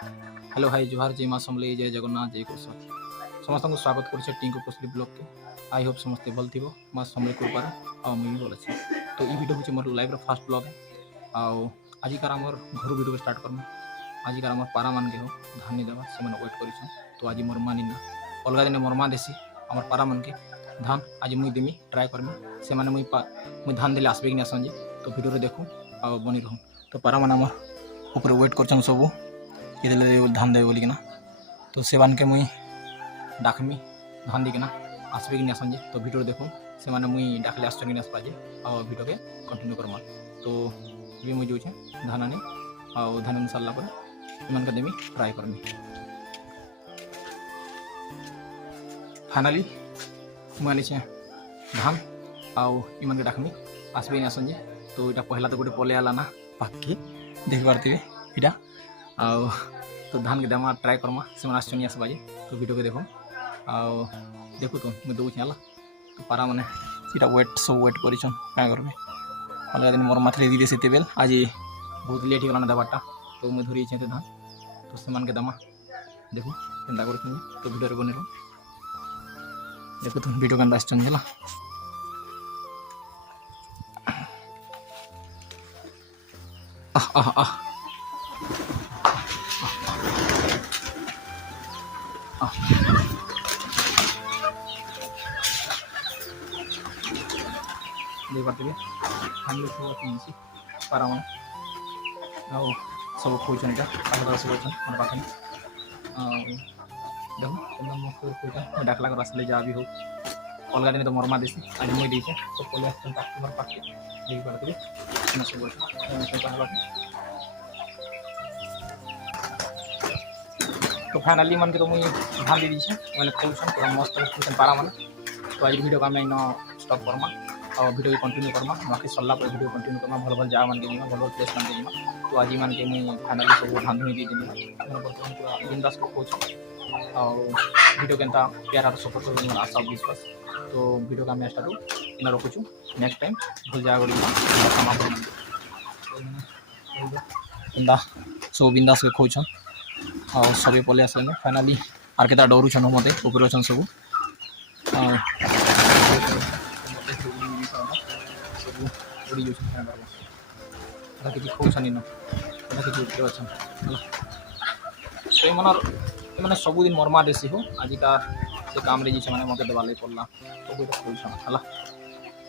Hello hi जुहार जय माँ समले जय जगन्नाथ जय कुशल समस्त को स्वागत कर टिंकू कुशली ब्लॉग के आई होप समस्ते भल थी माँ समले कृपार आ मुझे भल अच्छे तो ये वीडियो हूँ मोर लाइफ फास्ट ब्लॉग है आजिकार आम घर वीडियो स्टार्ट करना आजिकार आम पारा मान के हो धान नहीं देवा से वेट कर तो आज मोर माँ ना अलग दिन मोर माँ देसी आम पारा मान के धान आज मुई देमी ट्राए करमी से मैंने मुई धान देले आसबे कि नहीं आसन तो वीडियो देखूँ आ बनी रहूँ तो पारा मान आम ऊपर वेट कर सब ये धान देवे बोलिकिना तो से मान के मुई डाकमी धान दिकिना आसबे कि नहीं आसन तो वीडियो देखूँ से मैंने मुई डाकले आस आसपा आ वीडियो के कंटिन्यू करमा तो ये मुझे जो धान आनी आ धान आनी सारा पर इन देमी ट्राए करमी फाइनाली मुझे धान आउ इन डाकमी आसबे नहीं आसन तो यहाँ पहला तो गोटे पले आला ना पाके देख पारे यहाँ आउ तो धान के देमा ट्राए करमा से आसनी आसबा तो वीडियो के देखो आउ देखो तो मुझे दूसरी है तो पारा मैंने यहाँ वेट सब वेट कर क्या करबे अलग दिन मोर माथले दी से बेल आज बहुत लेट होगा देवाटा तो मुझे धरी तो धान तो से दमा देखो केन्ता कर तो वीडियो बने रहो देखो तो वीडियो केन्ता आसला आह आह आह देख पार्थे हम सब पारा मन सब खोजन सब मन पाखे देखो डाकला कर आसले जहाँ भी हो अलग दिन तो मोरमा देसी आज मुई देचे तो पले आसमर पाखे देख पार्थे तो फाइनाली मन के तो मुई धान दे दीचे मैंने खोलसन पूरा मस्त पारा मन तो आज वीडियो का मैं स्टॉप करमा और वीडियो कंटिन्यू करमा बाकी सरला वीडियो कंटिन्यू करमा भल भल जगह मन के जीमा भल भल प्लेस मन के जीमा तो आज मन के मुई फाइनाली सब धान धुनी दे देनी बर्तमान पूरा बिंदास को खोज और वीडियो केनता प्यार सपोर्ट कर आशा विश्वास तो वीडियो का मैं स्टार्ट इन रखुचु नेक्स्ट टाइम भल जगह गला सब बिंदास के खोज और सभी पले आस फाइनाली आर के डरुन मत ऊपर अच्छा सब किसी खोसन किसी अच्छा तो मैंने सबुदिन मोरमा देसी हो आजिकार से काम रे मैंने मत देवा लगे पड़ा तो गोटे खोसन है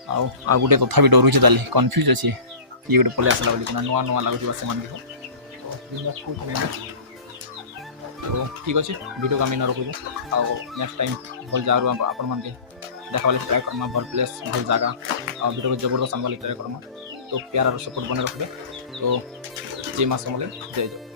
आ गोटे तथा भी डरुचे ताली कन्फ्यूज अच्छे ये गोटे पलि आसला बोलिना नुआ नुआ लगुच से तो ठीक अच्छे वीडियो का मैं रखुचु आ नेक्स्ट टाइम भल जगह आपण मन देखा ट्राए करमा भल प्लेस भल जगह वीडियो को जबरदस्त आनवा ट्राए करमा तो प्यार और सपोर्ट बने रखबे तो जय माँ समले जय जय।